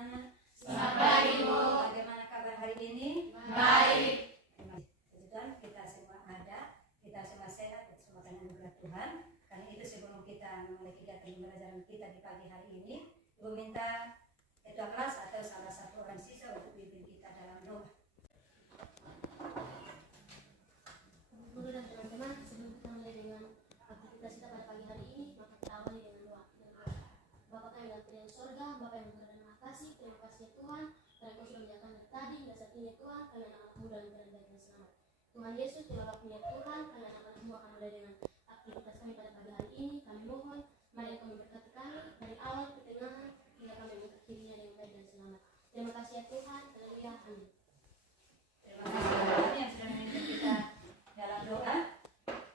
semuanya. Selamat pagi, Bu. Bagaimana kabar hari ini? Baik. Kebetulan kita semua ada, kita semua sehat, semua karena anugerah Tuhan. Karena itu sebelum kita memulai kegiatan pembelajaran kita di pagi hari ini, Ibu minta ketua kelas atau salah satu orang siswa untuk pimpin kita dalam doa. Guru dan teman-teman, sebelum kita mulai dengan aktivitas kita pada pagi hari ini, maka kita awali dengan doa. Bapa kami dalam Tuhan surga, Bapa yang berkata terima kasih ya Tuhan, karena Kau sudah menjalankan dari tadi hingga saat ini Tuhan, kami anak-anakmu dalam keadaan baik dan selamat. Tuhan Yesus, terima kasih ya Tuhan, karena anak-anakmu akan mulai dengan aktivitas kami pada pagi hari ini. Kami mohon, mari Kau memberkati kami dari awal pertengahan hingga kami mengakhirinya dengan baik dan selamat. Terima kasih ya Tuhan, haleluya, amin. Terima kasih Tuhan yang sudah memimpin kita dalam doa.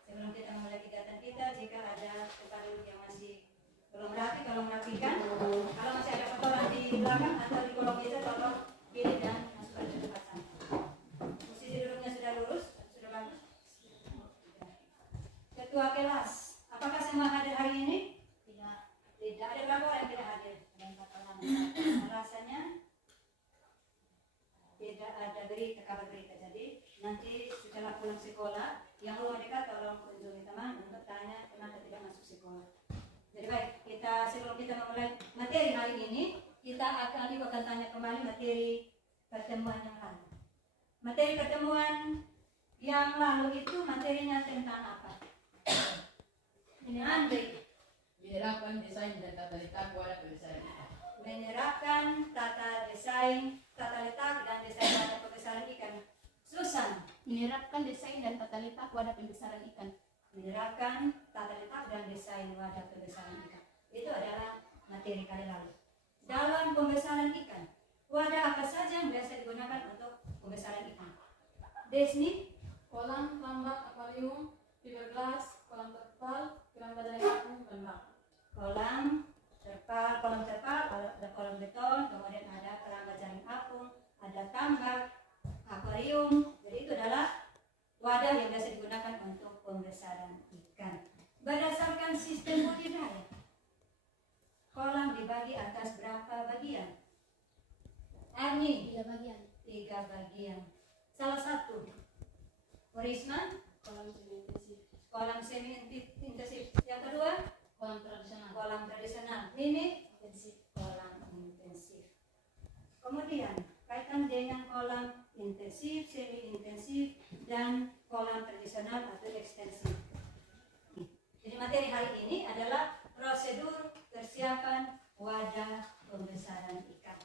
Sebelum kita memulai kegiatan kita, jika ada tempat duduk yang masih belum rapi, tolong rapikan. Kalau masih ada kotoran di belakang atau di kolong meja, tolong pilih dan masukkan ke tempat sana. Posisi duduknya sudah lurus, sudah bagus. Ketua kelas, apakah semua hadir hari ini? Tidak. Tidak. Ada berapa orang yang tidak hadir? Ada 4 orang. Rasanya tidak ada berita, kabar berita. Jadi nanti setelah pulang sekolah, yang rumah dekat tolong kunjungi teman untuk tanya kenapa tidak masuk sekolah. Jadi baik, kita sebelum kita memulai materi hari ini, kita akan tanya kembali materi pertemuan yang lalu. Materi pertemuan yang lalu itu materinya tentang apa? Ini Andre. Menerapkan desain dan tata letak wadah pembesaran. Menerapkan tata desain, tata letak dan desain wadah pembesaran ikan. Susan. Menerapkan desain dan tata letak wadah pembesaran ikan. Menerapkan tata letak dan desain wadah pembesaran ikan. Itu adalah materi kali lalu. Dalam pembesaran ikan, wadah apa saja yang biasa digunakan untuk pembesaran ikan? Desni, Kolam, tambak, akuarium, fiberglass, kolam terpal, keramba dari apung, dan bak. kolam terpal, ada kolam beton, kemudian ada keramba jaring apung, ada tambak, akuarium. Jadi itu adalah wadah yang biasa digunakan untuk pembesaran ikan. Berdasarkan sistem budidaya, kolam dibagi atas berapa bagian? Arni, 3 bagian. 3 bagian. Salah satu, Risma, Kolam semi intensif, kolam semi intensif. Yang kedua, kolam tradisional, kolam tradisional. Ini intensif. kolam intensif. Kemudian kaitan dengan kolam intensif, semi intensif, dan kolam tradisional atau ekstensif. Jadi materi hari ini adalah prosedur persiapan wadah pembesaran ikan.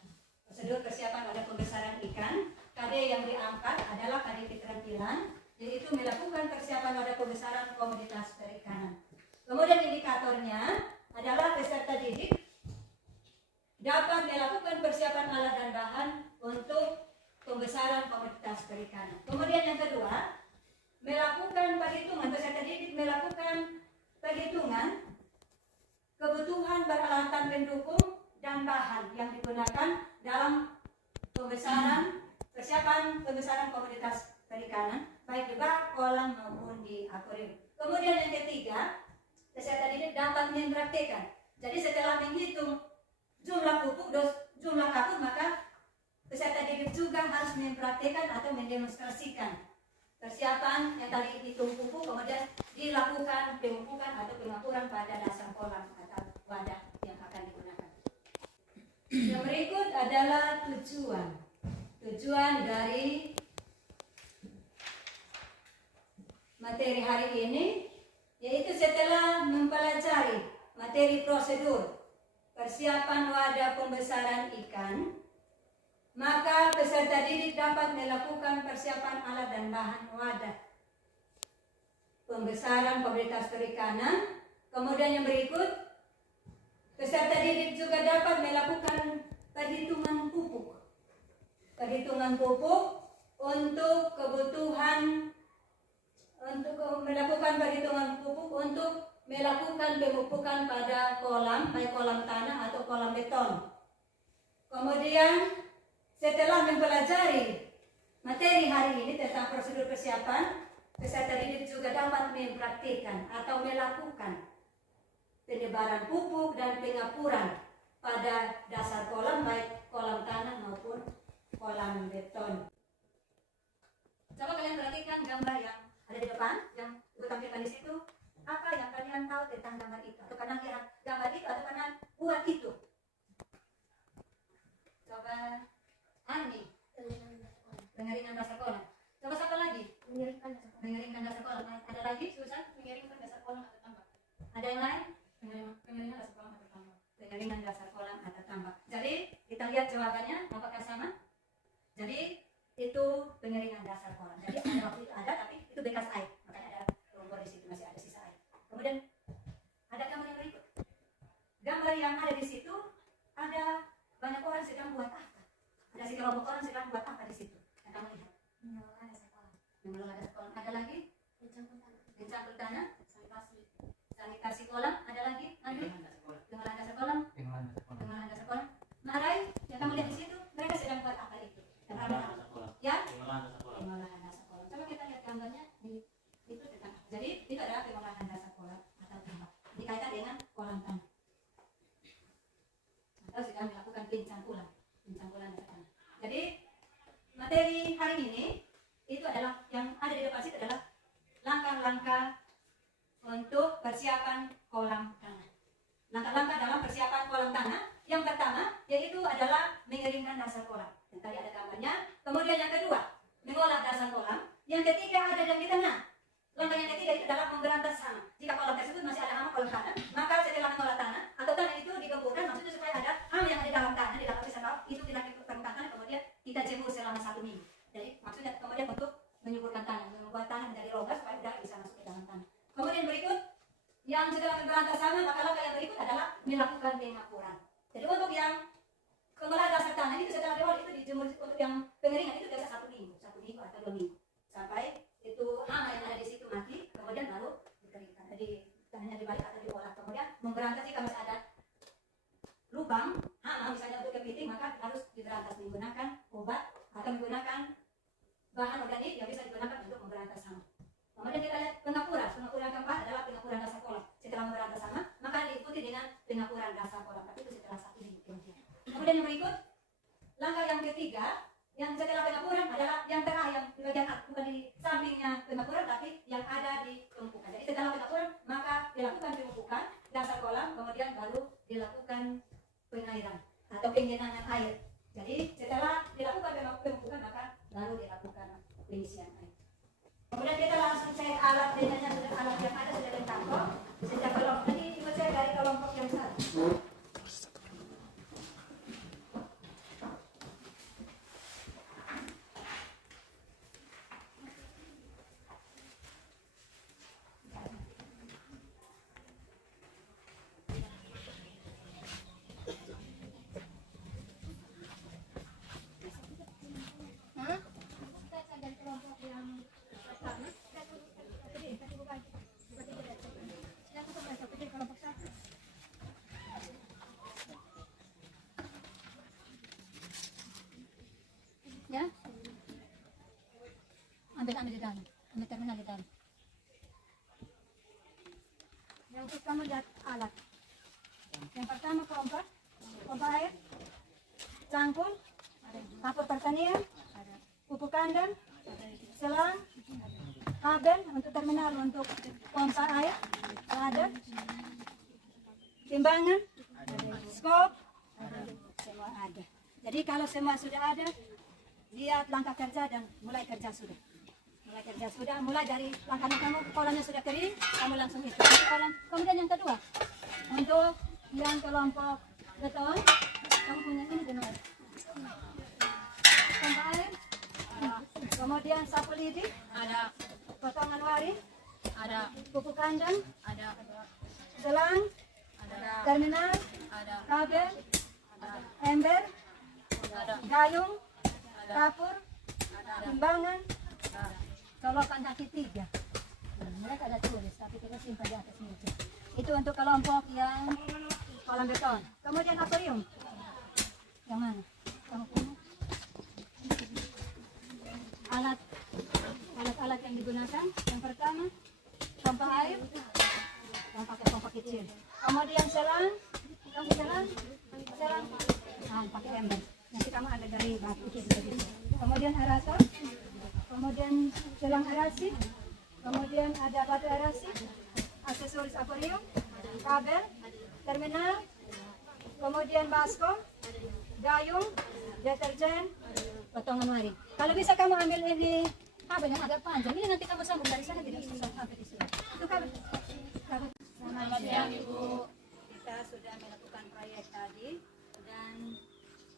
Prosedur persiapan wadah pembesaran ikan. KD yang diangkat adalah KD keterampilan, yaitu melakukan persiapan wadah pembesaran komoditas perikanan. Kemudian indikatornya adalah peserta didik dapat melakukan persiapan alat dan bahan untuk pembesaran komoditas perikanan. Kemudian yang kedua, melakukan perhitungan, peserta didik melakukan perhitungan kebutuhan peralatan pendukung dan bahan yang digunakan dalam persiapan pembesaran komoditas perikanan, baik di bak, kolam maupun di akuarium. Kemudian yang ketiga, peserta didik dapat mempraktikkan. Jadi setelah menghitung jumlah pupuk, jumlah kapur, maka peserta didik juga harus mempraktikkan atau mendemonstrasikan persiapan yang tadi hitung pupuk, kemudian dilakukan pemupukan atau pengapuran pada dasar kolam atau wadah yang akan digunakan. Yang berikut adalah tujuan dari materi hari ini, yaitu setelah mempelajari materi prosedur persiapan wadah pembesaran ikan, maka peserta didik dapat melakukan persiapan alat dan bahan wadah pembesaran komoditas perikanan. Kemudian yang berikut, peserta didik juga dapat melakukan perhitungan pupuk untuk kebutuhan, untuk melakukan perhitungan pupuk untuk melakukan pemupukan pada kolam, baik kolam tanah atau kolam beton. Kemudian setelah mempelajari materi hari ini tentang prosedur persiapan, peserta didik juga dapat mempraktikkan atau melakukan penebaran pupuk dan pengapuran pada dasar kolam, baik kolam kolam tanah maupun kolam beton. Coba kalian perhatikan gambar yang ada di depan, yang ibu tampilkan di situ. Apa yang kalian tahu tentang gambar itu? Atau karena lihat gambar itu atau karena buat itu? Coba Ani, pengeringan dasar kolam. Coba siapa lagi? Mengirimkan dasar kolam. Mengeringkan dasar kolam. Ada lagi, Susan? Mengirimkan dasar kolam atau tambak. Ada yang lain? Pengeringan dasar kolam atau tambak. Pengeringan dasar kolam atau tambak. Jadi kita lihat jawabannya, apakah sama? Jadi itu pengeringan dasar kolam. Jadi ada waktu itu ada, tapi itu bekas air. Makanya ada lumpur di situ, masih ada sisa air. Kemudian ada gambar yang berikut. Gambar yang ada di situ ada banyak orang sedang buat apa? Ada sekelompok orang sedang buat apa di situ? Yang kamu lihat. Mengelola dasar kolam. Mengelola dasar kolam. Ada lagi? Mencangkul tanah. Mencangkul tanah. Sanitasi. Sanitasi kolam. Ada lagi? Andri? Pengolahan dasar kolam. Pengolahan dasar kolam. Pengolahan dasar kolam. Maharai, yang kamu lihat di situ, mereka sedang buat apa itu? Yang kamu Pengolahan lihat? dasar kolam. Ya? Pengolahan dasar kolam. Pengolahan dasar kolam. Coba kita lihat gambarnya di itu tentang. Jadi itu adalah pengolahan dasar kolam atau tambak. Dikaitan dengan kolam tanah. Atau sedang melakukan pencangkulan dasar tanah. Jadi materi hari ini itu adalah yang ada di depan situ adalah langkah-langkah untuk persiapan kolam tanah. Langkah-langkah dalam persiapan kolam tanah yang pertama yaitu adalah mengeringkan dasar kolam. Yang tadi ada gambarnya. Kemudian yang kedua, mengolah dasar kolam. Yang ketiga ada yang di tengah. Langkah yang ketiga itu adalah memberantas hama. Jika kolam tersebut masih ada hama kolam tanah, maka setelah mengolah tanah atau tanah itu digemburkan, maksudnya supaya ada hama yang ada di dalam tanah, di dalam lapisan bawah, itu kita permukaan tanah, kemudian kita jemur selama 1 minggu. Jadi maksudnya kemudian untuk menyuburkan tanah, membuat tanah menjadi longgar supaya udara bisa masuk ke dalam tanah. Kemudian berikut, yang setelah memberantas hama, maka langkah yang berikut adalah melakukan pengapuran. Jadi untuk yang pengolahan dasar tanah itu setelah diolah itu dijemur, untuk yang pengeringan itu biasa 1 minggu atau 2 minggu sampai itu hama yang ada di situ mati, kemudian baru dikeringkan. Jadi tanahnya dibalik atau diolah, kemudian memberantas jika masih ada lubang hama misalnya untuk kepiting, maka harus diberantas menggunakan obat atau menggunakan bahan organik yang bisa digunakan untuk memberantas hama. Kemudian kita lihat pengapuran. Pengapuran yang keempat adalah pengapuran dasar kolam. Setelah memberantas hama, maka diikuti dengan pengapuran dasar kolam. Tapi itu setelah 1 minggu kemudian. Kemudian yang berikut, langkah yang ketiga, yang setelah pengapuran adalah yang tengah, yang di bagian atas, bukan di sampingnya pengapuran, tapi yang ada di tumpukan. Jadi setelah pengapuran, maka dilakukan penumpukan dasar kolam, kemudian baru dilakukan pengairan atau penggenangan air. Jadi setelah dilakukan penumpukan, maka baru dilakukan pengisian air. Kemudian kita langsung cek alat dengannya, alat yang ada sudah lengkap kok. Sejak kelompok tadi ikut saya dari kelompok yang satu. Ya, ambil di dalam, ambil terminal di dalam. Yang untuk kamu lihat alat. Yang pertama pompa air, cangkul, kapur pertanian, pupuk kandang, selang, kabel untuk terminal untuk pompa air, ada, timbangan, skop, semua ada. Jadi kalau semua sudah ada, lihat langkah kerja dan mulai kerja sudah. Mulai dari langkahnya kamu, kolamnya sudah kering, kamu langsung itu. Kolam. Kemudian yang kedua, untuk yang kelompok beton, kamu punya ini benar. Pompa air, kemudian sapu lidi, Ada. potongan waring, Ada. pupuk kandang, Ada. selang, Ada. terminal, Ada. kabel, Ada. ember, Ada. gayung, Ada. kapur, Ada. timbangan, Ada. colokan kaki 3. Mereka ada tulis, tapi kita simpan di atas meja. Itu untuk kelompok yang kolam beton. Kemudian akuarium. Yang mana? Kamu punya? Alat yang digunakan. Yang pertama, pompa air. Yang pakai pompa kecil. Kemudian selang. Kamu selang. Pakai ember. Nanti kamu ada dari batu itu begitu. Kemudian aerator, kemudian selang aerasi, kemudian ada batu aerasi, aksesoris akuarium, kabel, terminal, kemudian baskom, gayung, deterjen, potongan waring. Kalau bisa kamu ambil ini kabel yang agak panjang, ini nanti kamu sambung dari sana tidak susah sampai di sini. Itu kabel. Selamat siang Ibu. Kita sudah melakukan proyek tadi dan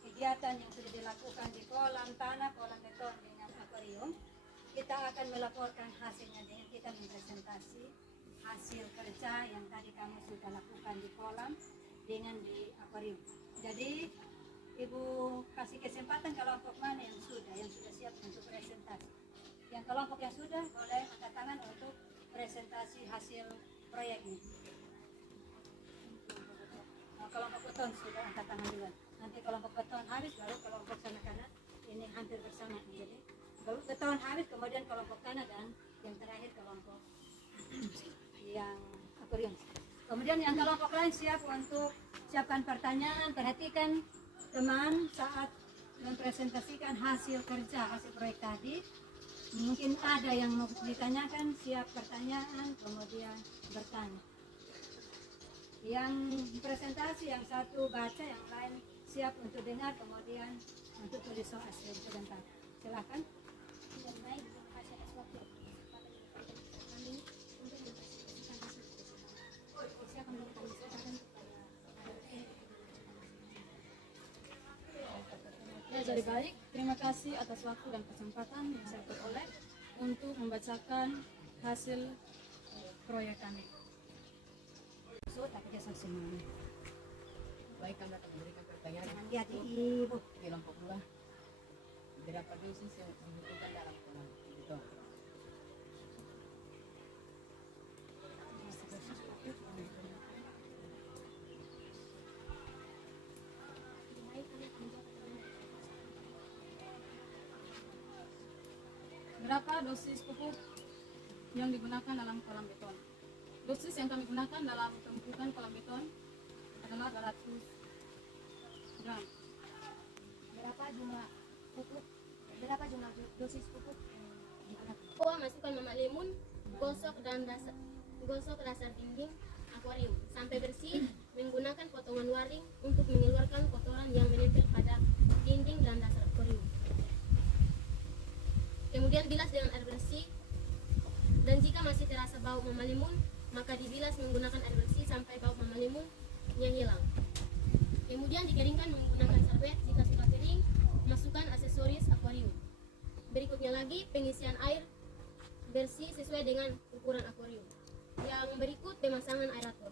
kegiatan yang sudah dilakukan di kolam tanah, kolam beton dengan akuarium. Kita akan melaporkan hasilnya dengan kita mempresentasi hasil kerja yang tadi kamu sudah lakukan di kolam dengan di akuarium. Jadi Ibu kasih kesempatan kelompok mana yang sudah siap untuk presentasi. Yang kelompok yang sudah boleh angkat tangan untuk presentasi hasil proyek ini. Kelompok beton sudah angkat tangan duluan. Nanti kelompok beton habis baru kelompok sana kanan ini hampir bersama. Jadi kelompok beton habis kemudian kelompok tanah dan yang terakhir kelompok yang akuarium. Kemudian yang kelompok lain siap untuk siapkan pertanyaan. Perhatikan teman saat mempresentasikan hasil kerja, hasil proyek tadi. Mungkin ada yang mau ditanyakan, siap pertanyaan, kemudian bertanya. Yang presentasi, yang satu baca, yang lain siap untuk dengar, kemudian untuk tulis soal sebentar. Silakan. Yang baik, terima kasih atas waktu kami untuk mempresentasikan hasil kerja. Saya akan memberikan kesempatan kepada Ya, jadi baik. Terima kasih atas waktu dan kesempatan yang saya peroleh untuk membacakan hasil proyek kami. So, tapi dia semua. Baik, kami akan memberikan pertanyaan Jangan lihat di ibu. kelompok 2. Berapa dosis yang dibutuhkan dalam kolam beton? Berapa dosis pupuk yang digunakan dalam kolam beton? Dosis yang kami gunakan dalam pemupukan kolam beton adalah 200 gram. berapa jumlah dosis pupuk yang masukkan mama limun, gosok dasar dinding akuarium sampai bersih menggunakan potongan waring untuk mengeluarkan kotoran yang menempel pada dinding dan dasar akuarium. Kemudian bilas dengan air bersih, dan jika masih terasa bau mama limun, maka dibilas menggunakan air bersih sampai bau mama limun yang hilang. Kemudian dikeringkan menggunakan serbet jika sudah kering, masukkan aksesoris akuarium. Berikutnya lagi pengisian air bersih sesuai dengan ukuran akuarium. Yang berikut pemasangan aerator.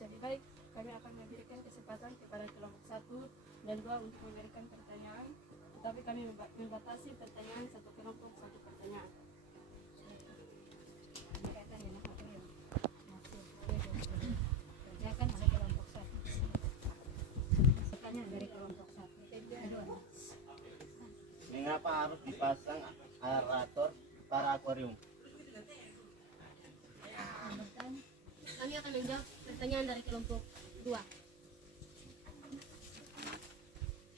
Jadi baik, kami akan memberikan kesempatan kepada kelompok 1 dan 2 untuk memberikan pertanyaan, tetapi kami membatasi pertanyaan satu kelompok satu pertanyaan. Berkaitan dengan akuarium. Kerjakan pada kelompok 1. Pertanyaan dari kelompok 1. Kedua. Mengapa harus dipasang aerator para akuarium? Kami akan menjawab pertanyaan dari kelompok 2.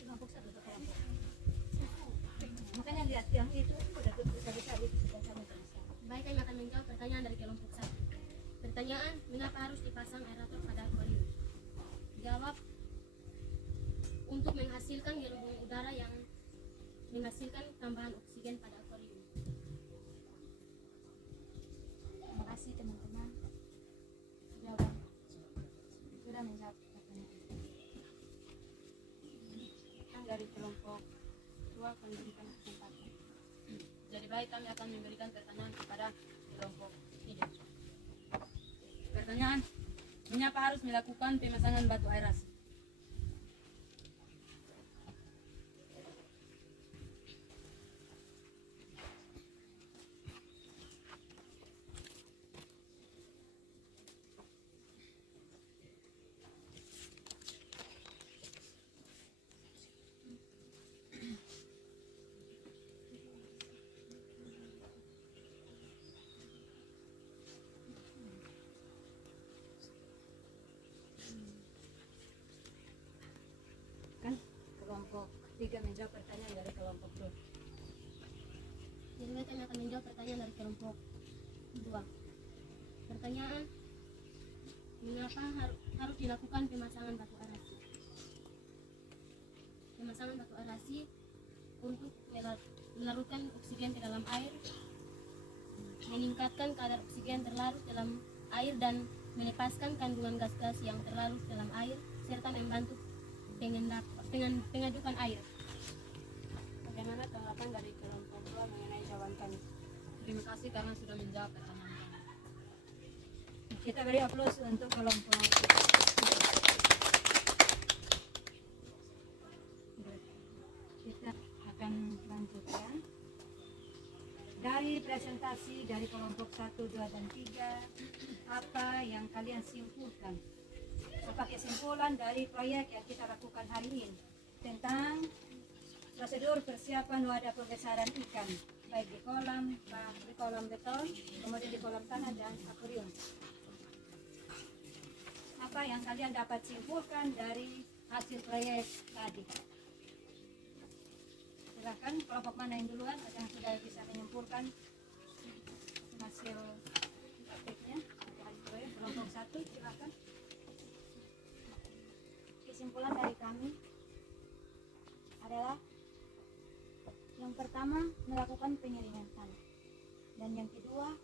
Kelompok 1 atau kelompok. Makanya lihat yang itu udah bisa itu sudah sama sama. Baik, kami akan menjawab pertanyaan dari kelompok 1. Pertanyaan, mengapa harus dipasang aerator pada akuarium? Jawab, untuk menghasilkan gelembung udara yang menghasilkan tambahan oksigen pada akuarium. Terima kasih teman-teman. Jawaban sudah menjawab pertanyaan. Dari kelompok 2 akan memberikan kesempatan. Jadi baik, kami akan memberikan pertanyaan kepada kelompok 3. Pertanyaan, mengapa harus melakukan pemasangan batu aerasi? 3 menjawab pertanyaan dari kelompok 2. Jadi kami akan menjawab pertanyaan dari kelompok 2. Pertanyaan, mengapa harus dilakukan pemasangan batu arasi? Pemasangan batu arasi untuk melarutkan oksigen ke dalam air, meningkatkan kadar oksigen terlarut dalam air dan melepaskan kandungan gas-gas yang terlarut dalam air, serta membantu pengadukan air. Bagaimana tanggapan dari kelompok 2 mengenai jawaban kami? Terima kasih karena sudah menjawab pertanyaan kami. Kita beri aplaus untuk kelompok. Kita akan lanjutkan dari presentasi dari kelompok 1, 2, dan 3. Apa yang kalian simpulkan? Apa kesimpulan dari proyek yang kita lakukan hari ini tentang prosedur persiapan wadah pembesaran ikan, baik di kolam beton, kemudian di kolam tanah dan akuarium. Apa yang kalian dapat simpulkan dari hasil proyek tadi? Silakan, kelompok mana yang duluan? Ada yang sudah bisa menyimpulkan hasil praktiknya? Hasil proyek kelompok 1, silakan. Kesimpulan dari kami adalah yang pertama melakukan pengeringan tanah, dan yang kedua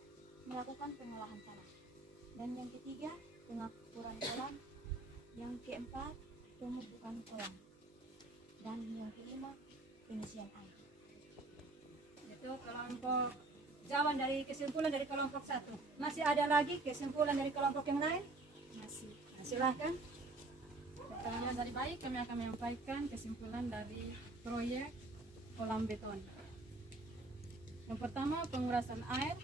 melakukan pengolahan tanah, dan yang ketiga pengukuran kolam, yang keempat pemupukan kolam, dan yang kelima pengisian air. Itu kelompok jawaban dari kesimpulan dari kelompok 1. Masih ada lagi kesimpulan dari kelompok yang lain? Masih. Silahkan. Pertanyaan dari baik, kami akan menyampaikan kesimpulan dari proyek kolam beton. Yang pertama, pengurasan air.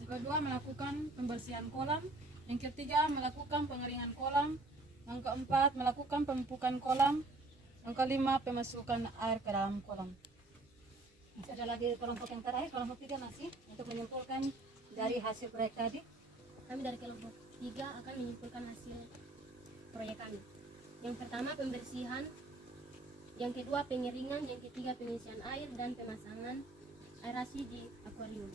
Yang kedua, melakukan pembersihan kolam. Yang ketiga, melakukan pengeringan kolam. Yang keempat, melakukan pemupukan kolam. Yang kelima, pemasukan air ke dalam kolam. Masih ada lagi kelompok yang terakhir, kelompok 3 masih untuk menyimpulkan dari hasil proyek tadi. Kami dari kelompok 3 akan menyimpulkan hasil proyek kami. Yang pertama pembersihan, yang kedua pengeringan, yang ketiga pengisian air dan pemasangan aerasi di akuarium.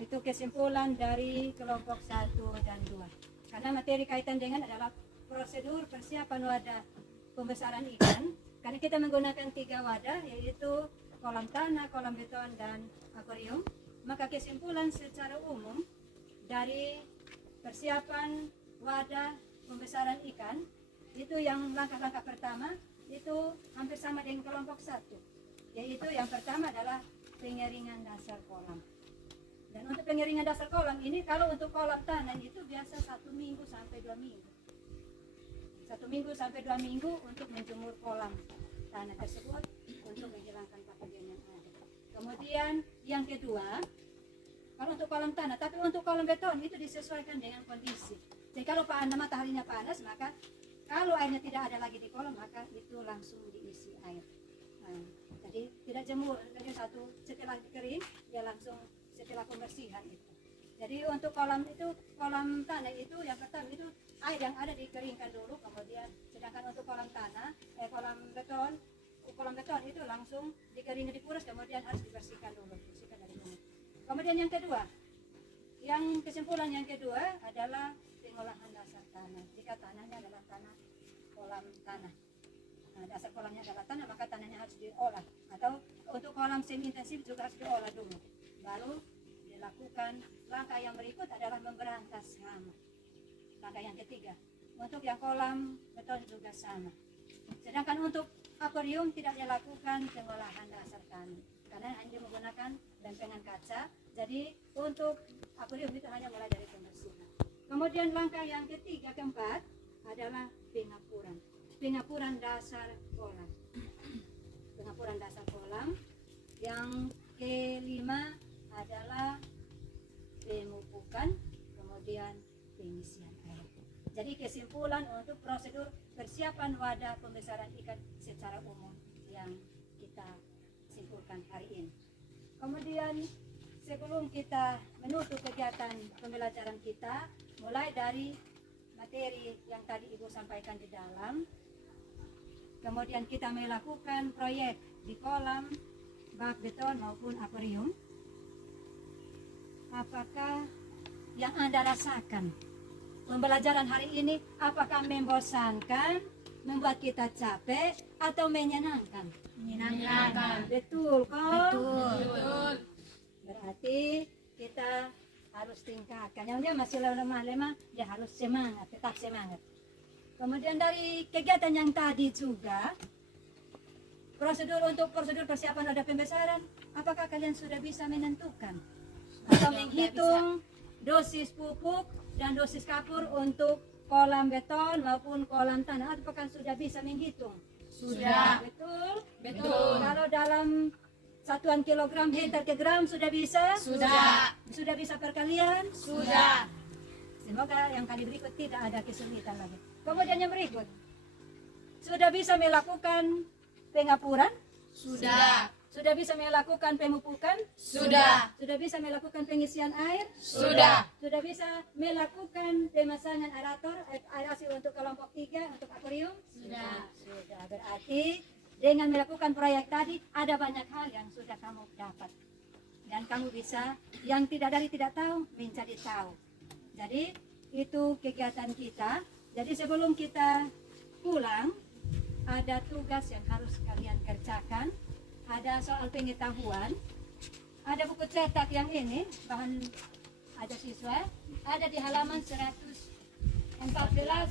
Itu kesimpulan dari kelompok 1 dan 2. Karena materi kaitan dengan adalah prosedur persiapan wadah pembesaran ikan. Karena kita menggunakan 3 wadah, yaitu kolam tanah, kolam beton, dan akuarium. Maka kesimpulan secara umum dari persiapan wadah pembesaran ikan, itu yang langkah-langkah pertama itu hampir sama dengan kelompok 1, yaitu yang pertama adalah pengeringan dasar kolam. Dan untuk pengeringan dasar kolam ini, kalau untuk kolam tanah itu biasa 1 minggu sampai 2 minggu. 1 minggu sampai 2 minggu untuk menjemur kolam tanah tersebut untuk menghilangkan patogen yang ada. Kemudian yang kedua, kalau untuk kolam tanah, tapi untuk kolam beton itu disesuaikan dengan kondisi. Jadi kalau mataharinya panas, maka kalau airnya tidak ada lagi di kolam, maka itu langsung diisi air. Nah, jadi tidak jemur, jadi setelah kering, dia langsung setelah pembersihan itu. Jadi untuk kolam tanah itu yang pertama itu air yang ada dikeringkan dulu, kemudian sedangkan untuk kolam tanah, kolam beton itu langsung dikeringkan, dikuras, kemudian harus dibersihkan dulu, bersihkan dari lumut. Kemudian yang kedua, kesimpulan yang kedua adalah pengolahan dasar tanah. Jika tanahnya adalah tanah kolam tanah, nah, dasar kolamnya adalah tanah, maka tanahnya harus diolah. Atau untuk kolam semi intensif juga harus diolah dulu. Baru dilakukan langkah yang berikut adalah memberantas hama. Langkah yang ketiga, untuk yang kolam beton juga sama. Sedangkan untuk akuarium tidak dilakukan pengolahan dasar tanah karena hanya menggunakan lempengan kaca. Jadi untuk akuarium itu hanya mulai dari pembersihan. Kemudian langkah yang ketiga, keempat adalah pengapuran dasar kolam. Pengapuran dasar kolam. Yang kelima adalah pemupukan, kemudian pengisian air. Jadi kesimpulan untuk prosedur persiapan wadah pembesaran ikan secara umum yang kita simpulkan hari ini. Kemudian sebelum kita menutup kegiatan pembelajaran kita, mulai dari materi yang tadi Ibu sampaikan di dalam, kemudian kita melakukan proyek di kolam, bak beton maupun akuarium. Apakah yang Anda rasakan pembelajaran hari ini, apakah membosankan, membuat kita capek, atau menyenangkan? Menyenangkan. Betul kok? Betul. Berarti kita harus tingkatkan. Yang dia masih lemah-lemah, dia harus semangat, tetap semangat. Kemudian dari kegiatan yang tadi juga, prosedur persiapan wadah pembesaran, apakah kalian sudah bisa menentukan atau menghitung dosis pupuk dan dosis kapur untuk kolam beton maupun kolam tanah? Apakah sudah bisa menghitung? Sudah. Betul? Betul. Kalau dalam satuan kilogram hektar ke gram sudah bisa? Sudah. Sudah bisa perkalian? Sudah. Semoga yang kali berikut tidak ada kesulitan lagi. Kemudian yang berikut, sudah bisa melakukan pengapuran? Sudah. Sudah bisa melakukan pemupukan? Sudah. Sudah bisa melakukan pengisian air? Sudah. Sudah bisa melakukan pemasangan aerasi untuk kelompok 3 untuk akuarium? Sudah. Sudah. Berarti dengan melakukan proyek tadi ada banyak hal yang sudah kamu dapat. Dan kamu bisa yang tidak tahu menjadi tahu. Jadi itu kegiatan kita. Jadi sebelum kita pulang ada tugas yang harus kalian kerjakan. Ada soal pengetahuan. Ada buku cetak yang ini bahan ada siswa. Ada di halaman 114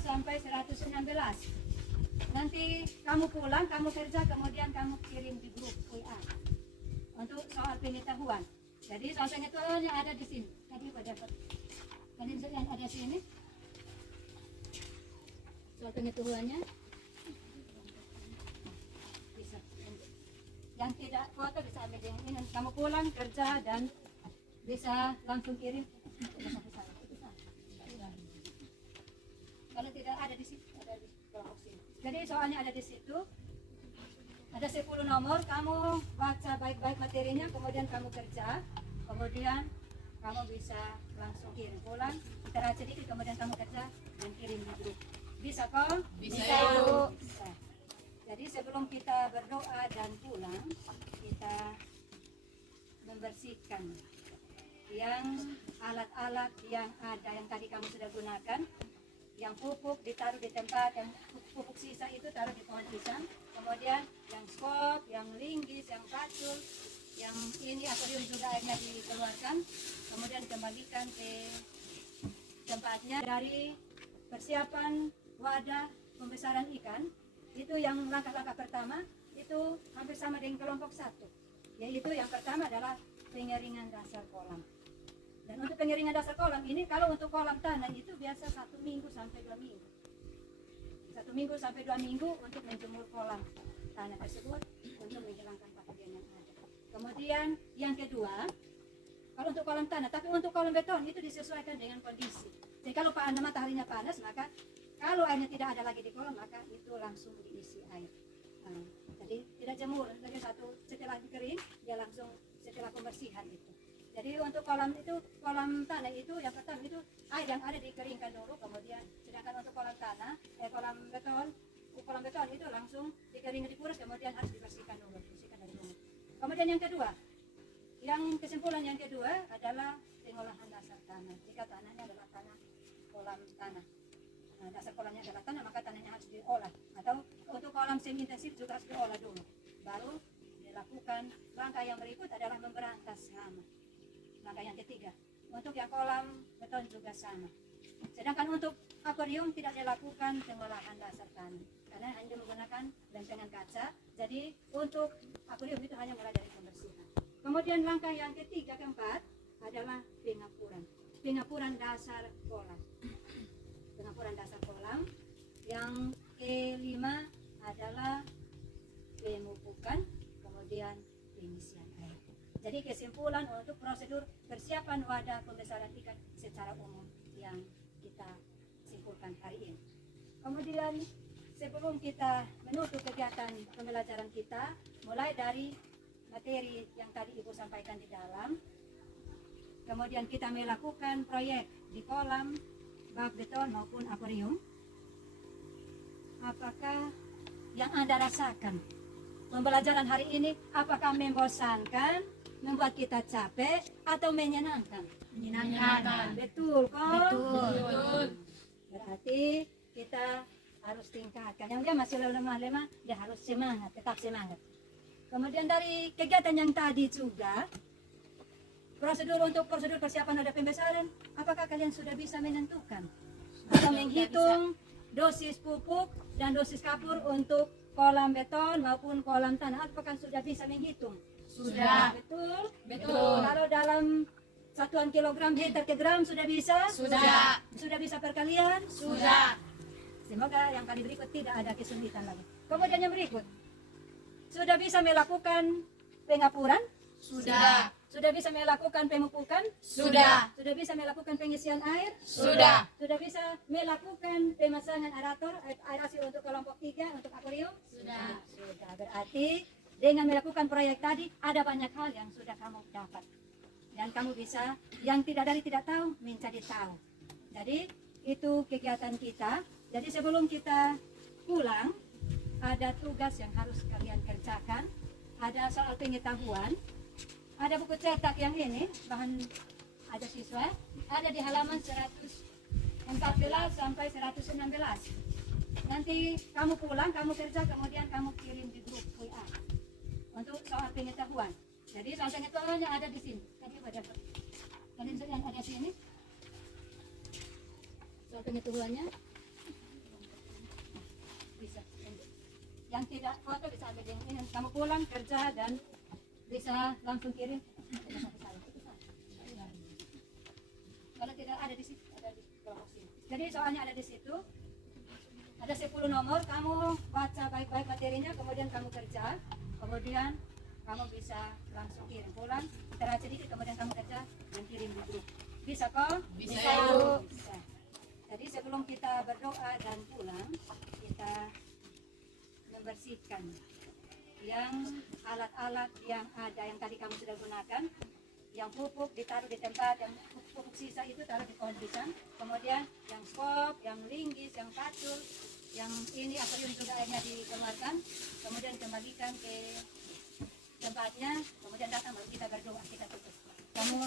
sampai 116. Nanti kamu pulang, kamu kerja, kemudian kamu kirim di grup WA untuk soal pengetahuan. Jadi soal pengetahuannya ada di sini. Tadi pada dapat. Kalian yang ada sini. Soal pengetahuannya bisa. Yang tidak foto bisa ambil yang ini. Kamu pulang kerja dan bisa langsung kirim. Kalau tidak ada di situ, ada di kelompok sini. Jadi soalnya ada di situ. Ada 10 nomor, kamu baca baik-baik materinya, kemudian kamu kerja, kemudian kamu bisa langsung kirim pulang, istirahat sedikit, kemudian kamu kerja dan kirim di grup. Bisa kok? Bisa. Bisa. Jadi sebelum kita berdoa dan pulang, kita membersihkan yang alat-alat yang ada, yang tadi kamu sudah gunakan. Yang pupuk ditaruh di tempat, yang pupuk sisa itu taruh di pohon pisang. Kemudian yang skop, yang linggis, yang pacul, yang ini akuarium juga airnya dikeluarkan. Kemudian dikembalikan ke tempatnya. Dari persiapan wadah pembesaran ikan, itu yang langkah-langkah pertama, itu hampir sama dengan kelompok 1. Yaitu yang pertama adalah pengeringan dasar kolam. Dan untuk pengeringan dasar kolam ini, kalau untuk kolam tanah itu biasa 1 minggu sampai 2 minggu. 1 minggu sampai 2 minggu untuk menjemur kolam tanah tersebut untuk menghilangkan patogen yang ada. Kemudian yang kedua, kalau untuk kolam tanah, tapi untuk kolam beton itu disesuaikan dengan kondisi. Jadi kalau mataharinya panas, maka kalau airnya tidak ada lagi di kolam, maka itu langsung diisi air. Jadi tidak jemur, jadi setelah dikering, dia langsung setelah pembersihan itu. Jadi untuk kolam itu, kolam tanah itu yang pertama itu air yang ada dikeringkan dulu, kemudian sedangkan untuk kolam tanah, kolam beton itu langsung dikeringkan, dikuras, kemudian harus dibersihkan dulu, bersihkan dari dulu. Kemudian yang kedua, kesimpulan yang kedua adalah pengolahan dasar tanah. Jika tanahnya adalah tanah kolam tanah, dasar kolamnya adalah tanah, maka tanahnya harus diolah. Atau untuk kolam semi intensif juga harus diolah dulu, baru dilakukan. Langkah yang berikut adalah memberantas hama. Langkah yang ketiga, untuk yang kolam beton juga sama. Sedangkan untuk akuarium tidak dilakukan pengolahan dasar tanah karena hanya menggunakan lempengan kaca. Jadi untuk akuarium itu hanya mulai dari pembersihan. Kemudian langkah yang ketiga, keempat adalah pengapuran. Pengapuran dasar kolam. Pengapuran dasar kolam. Yang kelima adalah pemupukan, kemudian pengisian air. Jadi kesimpulan untuk prosedur persiapan wadah pembesaran ikan secara umum yang kita simpulkan hari ini. Kemudian sebelum kita menutup kegiatan pembelajaran kita, mulai dari materi yang tadi Ibu sampaikan di dalam, kemudian kita melakukan proyek di kolam, bak beton maupun akuarium. Apakah yang Anda rasakan? Pembelajaran hari ini apakah membosankan, membuat kita capek, atau menyenangkan? Menyenangkan. Betul kok? Betul. Berarti kita harus tingkatkan. Yang dia masih lemah-lemah, dia harus semangat, tetap semangat. Kemudian dari kegiatan yang tadi juga, prosedur persiapan ada pembesaran, apakah kalian sudah bisa menentukan atau menghitung dosis pupuk dan dosis kapur untuk kolam beton maupun kolam tanah? Apakah sudah bisa menghitung? Sudah. Betul? Betul. Kalau dalam satuan kilogram hektar ke gram sudah bisa? Sudah. Sudah bisa perkalian? Sudah. Semoga yang kali berikut tidak ada kesulitan lagi. Kemudian yang berikut, sudah bisa melakukan pengapuran? Sudah. Sudah bisa melakukan pemupukan? Sudah. Sudah bisa melakukan pengisian air? Sudah. Sudah bisa melakukan pemasangan aerasi untuk kelompok 3 untuk akuarium? Sudah. Sudah. Berarti dengan melakukan proyek tadi ada banyak hal yang sudah kamu dapat. Dan kamu bisa, yang tidak tahu menjadi tahu. Jadi itu kegiatan kita. Jadi sebelum kita pulang, ada tugas yang harus kalian kerjakan. Ada soal pengetahuan. Ada buku cetak yang ini, bahan ada siswa. Ada di halaman 114 sampai 116. Nanti kamu pulang, kamu kerja, kemudian kamu kirim di grup WA. Untuk soal pengetahuan. Jadi soal pengetahuannya ada di sini. Tadi pada kalian yang ada di sini. Soal pengetahuannya bisa. Yang tidak foto bisa ambil yang ini. Kamu pulang kerja dan bisa langsung kirim. Kalau tidak ada di situ, ada di kelompok sini. Jadi soalnya ada di situ. Ada 10 nomor, kamu baca baik-baik materinya, kemudian kamu kerja, kemudian kamu bisa langsung kirim pulang, istirahat sedikit, kemudian kamu kerja dan kirim di grup. Bisa kok? Bisa, Ibu. Bisa. Jadi sebelum kita berdoa dan pulang, kita membersihkan yang alat-alat yang ada yang tadi kamu sudah gunakan, yang pupuk ditaruh di tempat, yang pupuk sisa itu taruh di kondisan, kemudian yang skop, yang linggis, yang pacul, yang ini akuarium juga airnya dikeluarkan, kemudian kembalikan ke tempatnya, kemudian datang baru kita berdoa, kita tutup. Kamu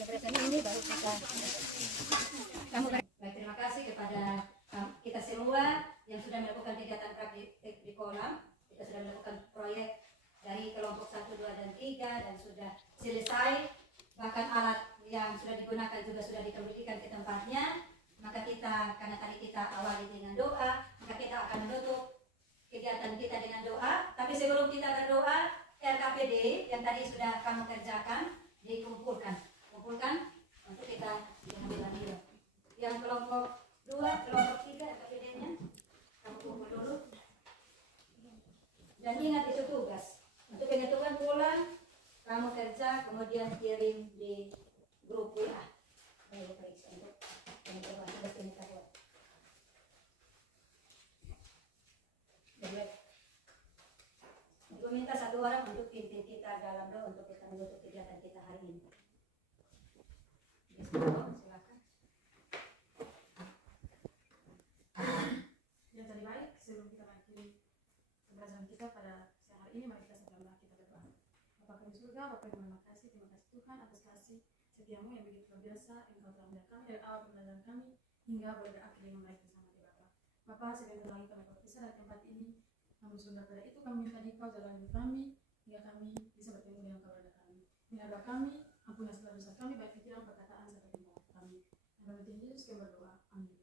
keberatan ini baru kita baik, terima kasih kepada kita semua yang sudah melakukan kegiatan praktik di kolam. Kita sudah melakukan proyek dari kelompok 1, 2, dan 3 dan sudah selesai. Bahkan alat yang sudah digunakan juga sudah dikembalikan ke tempatnya. Maka kita, karena tadi kita awali dengan doa, maka kita akan menutup kegiatan kita dengan doa. Tapi sebelum kita berdoa, RKPD yang tadi sudah kamu kerjakan dikumpulkan untuk kita diambil lagi. Yang kelompok 2, kelompok 3 RKPD-nya kamu kumpul dulu. Dan ingat itu tugas. Untuk pengetahuan pulang, kamu kerja kemudian kirim di grup WA. Ayo periksa untuk pengetahuan. Jadi, aku minta 1 orang untuk pimpin kita dalam doa untuk kita menutup kegiatan kita hari ini. Silakan. Yang tadi baik, sebelum kita mengakhiri pembelajaran kita pada siang hari ini, mari kita segera kita berdoa. Bapa kami di surga, Bapa yang terima kasih Tuhan atas kasih setiamu yang begitu luar biasa. Engkau telah melihat kami dari awal pembelajaran kami hingga berakhir dengan baik bersama di Bapa. Bapa, sebentar lagi kami berpisah dari tempat ini. Namun sebelum pada itu kami minta Engkau jalan hidup kami hingga kami bisa bertemu dengan keluarga kami. Menjaga kami, ampuni segala dosa kami, baik pikiran, perkataan, serta tindakan kami. Dan dalam Yesus kami berdoa. Amin.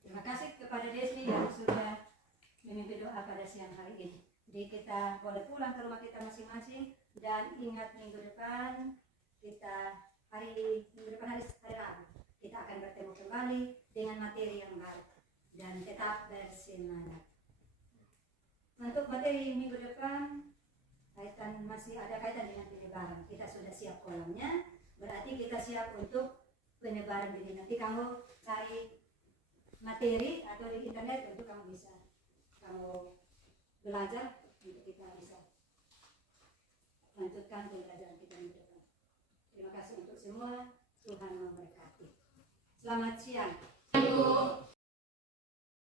Terima kasih kepada Desli yang sudah memimpin doa pada siang hari ini. Jadi kita boleh pulang ke rumah kita masing-masing dan ingat minggu depan hari Rabu kita akan bertemu kembali dengan materi yang baru dan tetap bersemangat. Untuk materi minggu depan masih ada kaitan dengan penyebaran. Kita sudah siap kolamnya, berarti kita siap untuk penyebaran ini. Nanti kamu cari materi atau di internet untuk kamu bisa belajar untuk kita bisa lanjutkan pembelajaran kita minggu depan. Terima kasih untuk semua. Tuhan memberkati. Selamat siang.